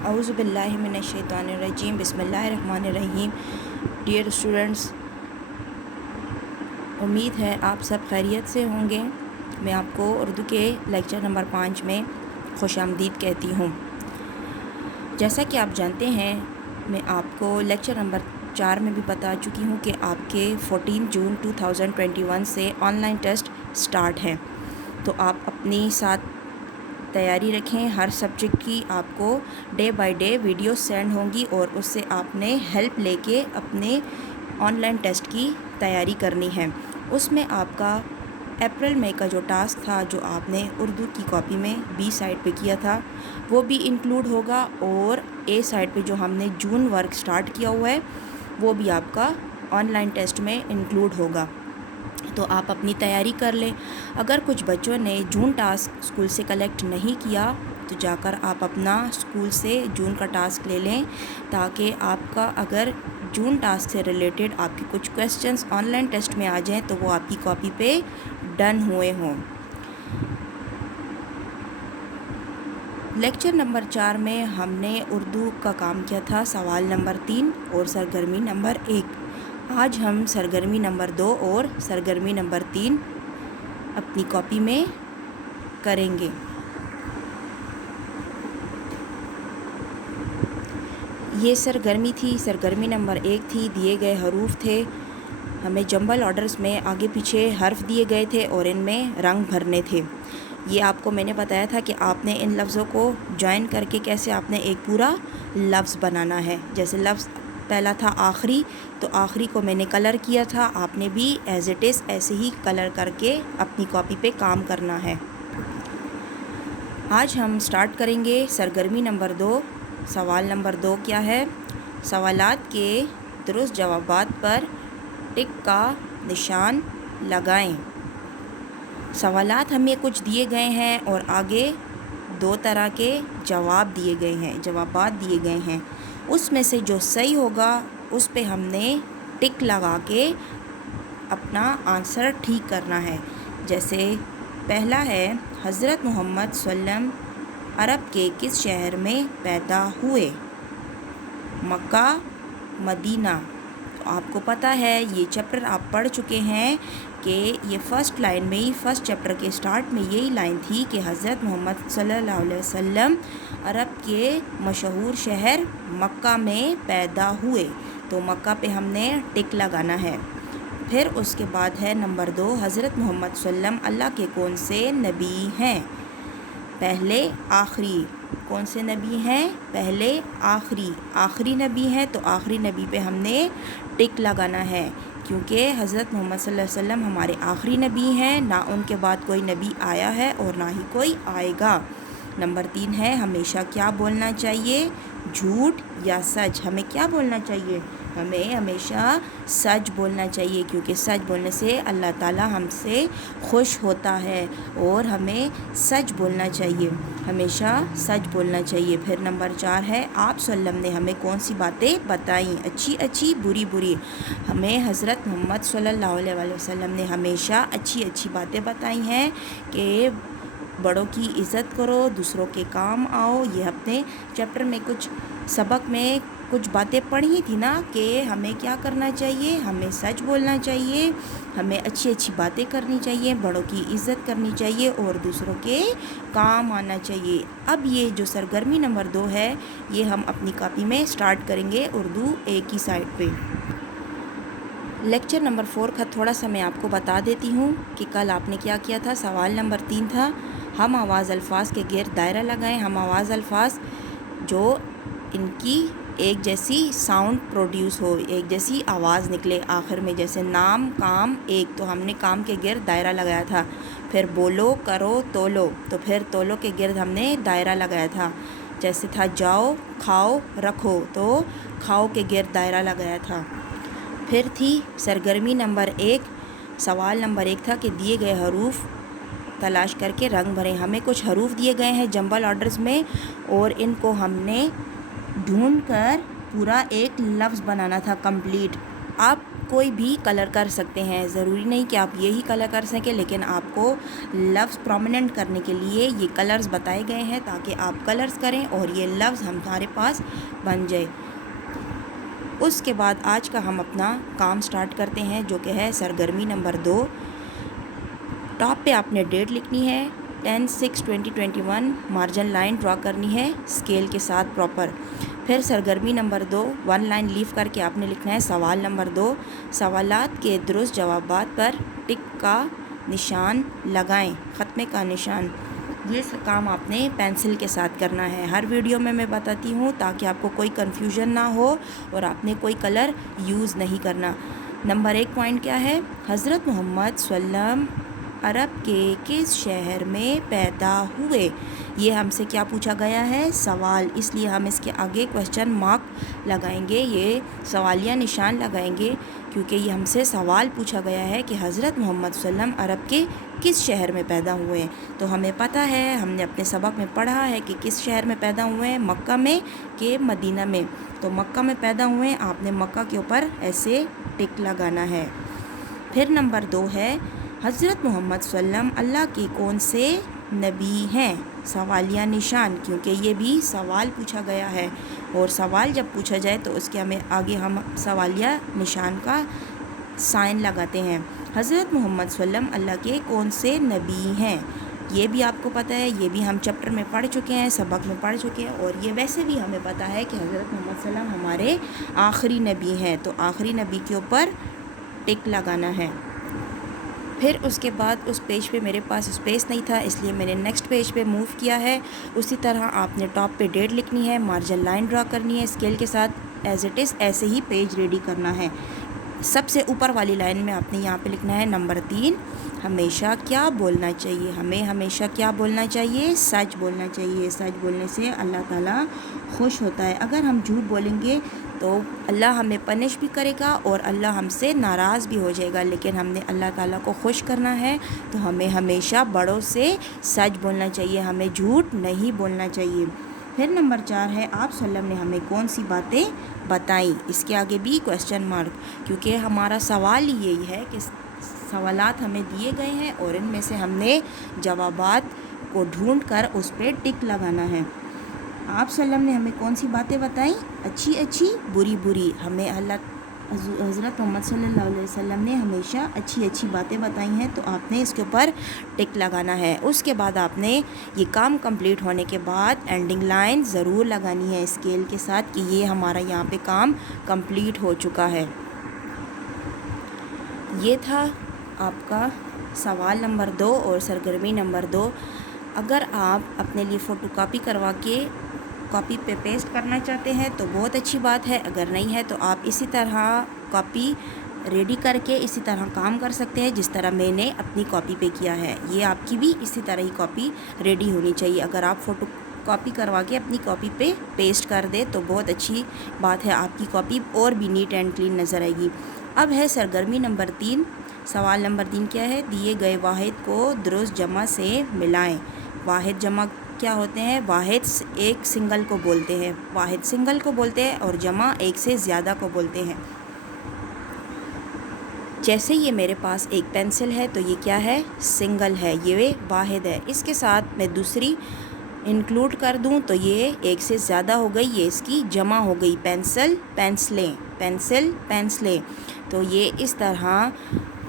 اعوذ باللہ من الشیطان الرجیم بسم اللہ الرحمن الرحیم۔ ڈیئر اسٹوڈنٹس، امید ہے آپ سب خیریت سے ہوں گے۔ میں آپ کو اردو کے لیکچر نمبر 5 میں خوش آمدید کہتی ہوں۔ جیسا کہ آپ جانتے ہیں، میں آپ کو لیکچر نمبر 4 میں بھی بتا چکی ہوں کہ آپ کے 14 جون 2021 سے آن لائن ٹیسٹ سٹارٹ ہیں، تو آپ اپنی ساتھ تیاری رکھیں۔ ہر سبجیکٹ کی آپ کو day by day video send ہوں گی اور اس سے آپ نے ہیلپ لے کے اپنے آن لائن ٹیسٹ کی تیاری کرنی ہے۔ اس میں آپ کا اپریل مئی کا جو ٹاسک تھا، جو آپ نے اردو کی کاپی میں بی سائڈ پہ کیا تھا، وہ بھی انکلوڈ ہوگا، اور اے سائڈ پہ جو ہم نے جون ورک سٹارٹ کیا ہوا ہے وہ بھی آپ کا آن لائن ٹیسٹ میں انکلوڈ ہوگا۔ تو آپ اپنی تیاری کر لیں۔ اگر کچھ بچوں نے جون ٹاسک اسکول سے کلیکٹ نہیں کیا تو جا کر آپ اپنا اسکول سے جون کا ٹاسک لے لیں، تاکہ آپ کا اگر جون ٹاسک سے ریلیٹڈ آپ کے کچھ کویسچنس آن لائن ٹیسٹ میں آ جائیں تو وہ آپ کی کاپی پہ ڈن ہوئے ہوں۔ لیکچر نمبر 4 میں ہم نے اردو کا کام کیا تھا سوال نمبر 3 اور سرگرمی نمبر 1۔ آج ہم سرگرمی نمبر 2 اور سرگرمی نمبر 3 اپنی کاپی میں کریں گے۔ یہ سرگرمی تھی، سرگرمی نمبر 1 تھی، دیے گئے حروف تھے، ہمیں جمبل آرڈرز میں آگے پیچھے حرف دیے گئے تھے اور ان میں رنگ بھرنے تھے۔ یہ آپ کو میں نے بتایا تھا کہ آپ نے ان لفظوں کو جوائن کر کے کیسے آپ نے ایک پورا لفظ بنانا ہے۔ جیسے لفظ پہلا تھا آخری، تو آخری کو میں نے کلر کیا تھا، آپ نے بھی ایز اٹ از ایسے ہی کلر کر کے اپنی کاپی پہ کام کرنا ہے۔ آج ہم سٹارٹ کریں گے سرگرمی نمبر 2۔ سوال نمبر 2 کیا ہے؟ سوالات کے درست جوابات پر ٹک کا نشان لگائیں۔ سوالات ہمیں کچھ دیے گئے ہیں اور آگے 2 طرح کے جواب دیے گئے ہیں، جوابات دیے گئے ہیں۔ اس میں سے جو صحیح ہوگا اس پہ ہم نے ٹک لگا کے اپنا آنسر ٹھیک کرنا ہے۔ جیسے پہلا ہے، حضرت محمد صلی اللہ علیہ وسلم عرب کے کس شہر میں پیدا ہوئے؟ مکہ، مدینہ۔ تو آپ کو پتہ ہے، یہ چیپٹر آپ پڑھ چکے ہیں کہ یہ فرسٹ لائن میں ہی، فرسٹ چیپٹر کے سٹارٹ میں یہی لائن تھی کہ حضرت محمد صلی اللہ علیہ وسلم عرب کے مشہور شہر مکہ میں پیدا ہوئے، تو مکہ پہ ہم نے ٹک لگانا ہے۔ پھر اس کے بعد ہے نمبر 2، حضرت محمد صلی اللہ علیہ وسلم اللہ کے کون سے نبی ہیں؟ پہلے، آخری۔ کون سے نبی ہیں؟ پہلے، آخری۔ آخری نبی ہیں تو آخری نبی پہ ہم نے ٹک لگانا ہے، کیونکہ حضرت محمد صلی اللہ علیہ وسلم ہمارے آخری نبی ہیں، نہ ان کے بعد کوئی نبی آیا ہے اور نہ ہی کوئی آئے گا۔ نمبر 3 ہے، ہمیشہ کیا بولنا چاہیے؟ جھوٹ یا سچ؟ ہمیں کیا بولنا چاہیے؟ ہمیں ہمیشہ سچ بولنا چاہیے، کیونکہ سچ بولنے سے اللہ تعالیٰ ہم سے خوش ہوتا ہے، اور ہمیں سچ بولنا چاہیے، ہمیشہ سچ بولنا چاہیے۔ پھر نمبر 4 ہے، آپ صلی اللہ علیہ وسلم نے ہمیں کون سی باتیں بتائیں؟ اچھی اچھی، بری بری؟ ہمیں حضرت محمد صلی اللہ علیہ وسلم نے ہمیشہ اچھی اچھی باتیں بتائی ہیں کہ بڑوں کی عزت کرو، دوسروں کے کام آؤ۔ یہ اپنے چیپٹر میں کچھ سبق میں کچھ باتیں پڑھی تھی نا، کہ ہمیں کیا کرنا چاہیے؟ ہمیں سچ بولنا چاہیے، ہمیں اچھی اچھی باتیں کرنی چاہیے، بڑوں کی عزت کرنی چاہیے اور دوسروں کے کام آنا چاہیے۔ اب یہ جو سرگرمی نمبر 2 ہے، یہ ہم اپنی کاپی میں سٹارٹ کریں گے اردو ایک ہی سائڈ پہ۔ لیکچر نمبر 4 کا تھوڑا سا میں آپ کو بتا دیتی ہوں کہ کل آپ نے کیا کیا تھا۔ سوال نمبر 3 تھا، ہم آواز الفاظ کے گرد دائرہ لگائیں۔ ہم آواز الفاظ جو ان کی ایک جیسی ساؤنڈ پروڈیوس ہو، ایک جیسی آواز نکلے آخر میں، جیسے نام، کام، ایک، تو ہم نے کام کے گرد دائرہ لگایا تھا۔ پھر بولو، کرو، تولو، تو پھر تولو کے گرد ہم نے دائرہ لگایا تھا۔ جیسے تھا جاؤ، کھاؤ، رکھو، تو کھاؤ کے گرد دائرہ لگایا تھا۔ پھر تھی سرگرمی نمبر 1۔ سوال نمبر 1 تھا کہ دیے گئے حروف تلاش کر کے رنگ بھریں۔ ہمیں کچھ حروف دیے گئے ہیں جمبل آرڈرز میں، اور ان کو ہم نے ڈھونڈ کر پورا ایک لفظ بنانا تھا کمپلیٹ۔ اب कोई भी कलर कर सकते हैं, ज़रूरी नहीं कि आप यही कलर कर सकें, लेकिन आपको लफ्ज़ प्रोमिनेंट करने के लिए ये कलर्स बताए गए हैं ताकि आप कलर्स करें और ये लफ्ज़ हमारे पास बन जाए। उसके बाद आज का हम अपना काम स्टार्ट करते हैं, जो कि है सरगर्मी नंबर 2। टॉप पे आपने डेट लिखनी है 10/6/2021, मार्जिन लाइन ड्रा करनी है स्केल के साथ प्रॉपर। फिर सरगर्मी नंबर 2 1 लाइन लीव करके आपने लिखना है सवाल नंबर 2। सवालात के दुरुस्त जवाबात पर टिक का निशान लगाएं, ख़त्मे का निशान। ये काम आपने पेंसिल के साथ करना है। हर वीडियो में मैं बताती हूँ ताकि आपको कोई कन्फ्यूजन ना हो और आपने कोई कलर यूज़ नहीं करना। नंबर 1 पॉइंट क्या है? हज़रत मोहम्मद सल्लम अरब के किस शहर में पैदा हुए? ये हमसे क्या पूछा गया है? सवाल, इसलिए हम इसके आगे क्वेश्चन मार्क लगाएंगे, ये सवालिया निशान लगाएंगे, क्योंकि ये हमसे सवाल पूछा गया है कि हज़रत मोहम्मद सल्लम अरब के किस शहर में पैदा हुए। तो हमें पता है, हमने अपने सबक में पढ़ा है कि किस शहर में पैदा हुए हैं, मक्का में कि मदीना में। तो मक्का में पैदा हुए, आपने मक्का के ऊपर ऐसे टिक लगाना है। फिर नंबर 2 है हज़रत मोहम्मद सल्लम अल्लाह के कौन से नबी हैं? सवालिया निशान, क्योंकि ये भी सवाल पूछा गया है और सवाल जब पूछा जाए तो उसके हमें आगे हम सवालिया निशान का साइन लगाते हैं। हज़रत मोहम्मद सल्लम अल्लाह के कौन से नबी हैं? ये भी आपको पता है, ये भी हम चैप्टर में पढ़ चुके हैं, सबक में पढ़ चुके हैं, और ये वैसे भी हमें पता है कि हज़रत मोहम्मद सल्लम हमारे आखिरी नबी हैं। तो आखिरी नबी के ऊपर टिक लगाना है। फिर उसके बाद उस पेज पे मेरे पास स्पेस नहीं था, इसलिए मैंने नेक्स्ट पेज पे मूव किया है। उसी तरह आपने टॉप पे डेट लिखनी है, मार्जिन लाइन ड्रा करनी है स्केल के साथ एज इट इज़, ऐसे ही पेज रेडी करना है। सबसे ऊपर वाली लाइन में आपने यहाँ पे लिखना है नंबर 3, हमेशा क्या बोलना चाहिए? हमें हमेशा क्या बोलना चाहिए? सच बोलना चाहिए। सच बोलने से अल्लाह ताला खुश होता है। अगर हम झूठ बोलेंगे तो अल्लाह हमें पनिश भी करेगा और अल्लाह हमसे नाराज़ भी हो जाएगा, लेकिन हमने अल्लाह ताला को खुश करना है तो हमें हमेशा बड़ों से सच बोलना चाहिए, हमें झूठ नहीं बोलना चाहिए। फिर नंबर 4 है आप सल्लम ने हमें कौन सी बातें बताई? इसके आगे भी क्वेश्चन मार्क, क्योंकि हमारा सवाल ही यही है कि सवालात हमें दिए गए हैं और इनमें से हमने जवाबात को ढूंढ कर उस पर टिक लगाना है। आप सल्लम ने हमें कौन सी बातें बताई? अच्छी अच्छी, बुरी बुरी। हमें हज़रत मोहम्मद सल्लल्लाहु अलैहि वसल्लम ने हमेशा अच्छी अच्छी बातें बताई हैं, तो आपने इसके ऊपर टिक लगाना है। उसके बाद आपने ये काम कंप्लीट होने के बाद एंडिंग लाइन ज़रूर लगानी है स्केल के साथ कि ये हमारा यहाँ पे काम कंप्लीट हो चुका है। ये था आपका सवाल नंबर 2 और सरगर्मी नंबर 2। अगर आप अपने लिए फ़ोटोकॉपी करवा के कॉपी पे पेस्ट करना चाहते हैं तो बहुत अच्छी बात है, अगर नहीं है तो आप इसी तरह कॉपी रेडी करके इसी तरह काम कर सकते हैं जिस तरह मैंने अपनी कॉपी पे किया है। ये आपकी भी इसी तरह ही कॉपी रेडी होनी चाहिए। अगर आप फ़ोटो कॉपी करवा के अपनी कॉपी पे पेस्ट कर दे तो बहुत अच्छी बात है, आपकी कॉपी और भी नीट एंड क्लीन नज़र आएगी। अब है सरगर्मी नंबर 3। सवाल नंबर 3 क्या है? दिए गए वाहिद को दुरुस्त जमा से मिलाएं। वाहिद जमा क्या होते हैं? वाहिद एक सिंगल को बोलते हैं, वाहिद सिंगल को बोलते हैं और जमा एक से ज़्यादा को बोलते हैं। जैसे ये मेरे पास एक पेंसिल है तो ये क्या है? सिंगल है, ये वाहिद है। इसके साथ मैं दूसरी इंक्लूड कर दूं तो ये एक से ज़्यादा हो गई, ये इसकी जमा हो गई। पेंसिल पेंसिलें, पेंसिल पेंसिलें। तो ये इस तरह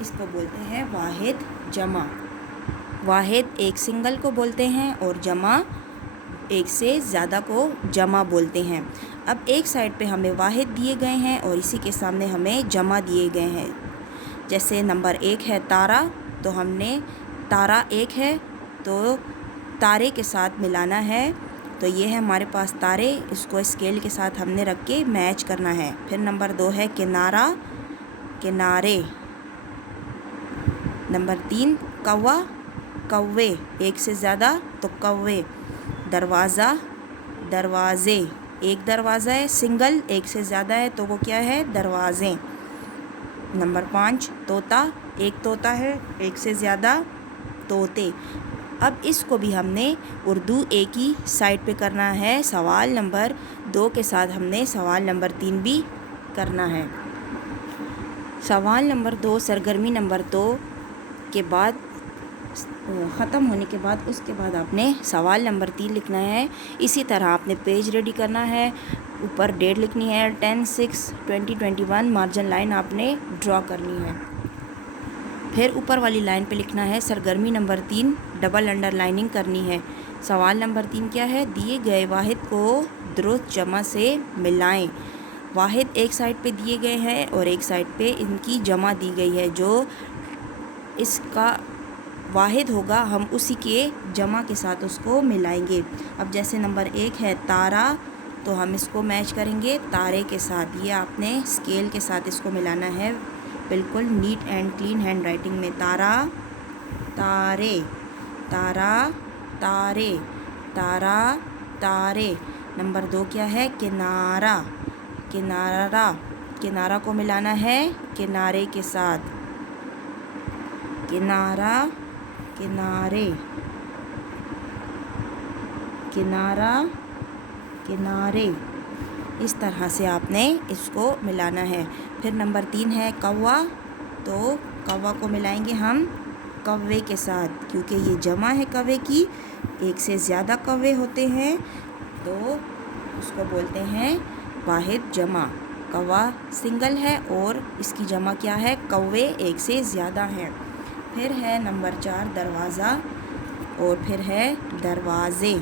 इसको बोलते हैं वाहिद जमा। वाहिद एक सिंगल को बोलते हैं और जमा एक से ज़्यादा को जमा बोलते हैं। अब एक साइड पे हमें वाहिद दिए गए हैं और इसी के सामने हमें जमा दिए गए हैं। जैसे नंबर 1 है तारा, तो हमने तारा एक है तो तारे के साथ मिलाना है। तो ये है हमारे पास तारे, इसको स्केल के साथ हमने रख के मैच करना है। फिर नंबर 2 है किनारा, किनारे। नंबर 3 कौवा, कौवे, एक से ज़्यादा तो कौवे। दरवाज़ा, दरवाज़े, एक दरवाज़ा है सिंगल, एक से ज़्यादा है तो वो क्या है? दरवाज़े। नंबर 5 तोता, एक तोता है, एक से ज़्यादा तोते। अब इसको भी हमने उर्दू एक ही साइड पे करना है, सवाल नंबर 2 के साथ हमने सवाल नंबर 3 भी करना है। सवाल नंबर 2 सरगर्मी नंबर 2 के बाद ख़त्म होने के बाद उसके बाद आपने सवाल नंबर 3 लिखना है। इसी तरह आपने पेज रेडी करना है, ऊपर डेट लिखनी है 10/6/2021, मार्जिन लाइन आपने ड्रॉ करनी है। फिर ऊपर वाली लाइन पे लिखना है सरगर्मी नंबर 3, डबल अंडरलाइनिंग करनी है। सवाल नंबर 3 क्या है, दिए गए वाहिद को दुरुस्त जमा से मिलाएं। वाहिद एक साइड पे दिए गए हैं और एक साइड पे इनकी जमा दी गई है। जो इसका वाहिद होगा हम उसी के जमा के साथ उसको मिलाएंगे। अब जैसे नंबर 1 है तारा, तो हम इसको मैच करेंगे तारे के साथ। ये आपने स्केल के साथ इसको मिलाना है, बिल्कुल neat and clean hand writing में। तारा, तारे, तारा, तारे, तारा, तारे। नंबर 2 क्या है, किनारा, किनारा, किनारा को मिलाना है किनारे के साथ। किनारा, किनारे, किनारा, किनारे। इस तरह से आपने इसको मिलाना है। फिर नंबर 3 है कौवा, तो कौवा को मिलाएंगे हम कौवे के साथ, क्योंकि ये जमा है कौवे की। एक से ज़्यादा कौवे होते हैं तो उसको बोलते हैं वाहिद जमा। कौवा सिंगल है और इसकी जमा क्या है, कौवे एक से ज़्यादा हैं। फिर है नंबर 4 दरवाज़ा, और फिर है दरवाज़े।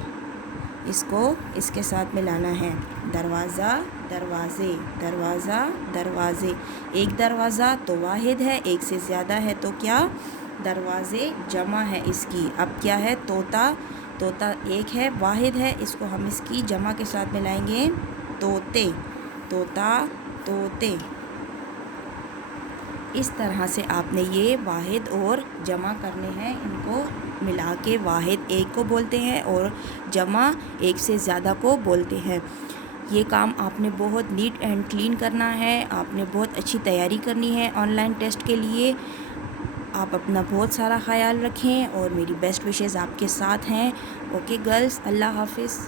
इसको इसके साथ मिलाना है, दरवाज़ा, दरवाज़े, दरवाज़ा, दरवाज़े। एक दरवाज़ा तो वाहिद है, एक से ज़्यादा है तो क्या, दरवाज़े जमा है इसकी। अब क्या है, तोता, तोता एक है वाहिद है, इसको हम इसकी जमा के साथ मिलाएंगे तोते, तोता, तोते। इस तरह से आपने ये वाहिद और जमा करने हैं। इनको मिला के वाहिद एक को बोलते हैं और जमा एक से ज़्यादा को बोलते हैं। ये काम आपने बहुत नीट एंड क्लीन करना है, आपने बहुत अच्छी तैयारी करनी है ऑनलाइन टेस्ट के लिए। आप अपना बहुत सारा ख्याल रखें और मेरी बेस्ट विशेज़ आपके साथ हैं। ओके गर्ल्स, अल्लाह हाफिज़।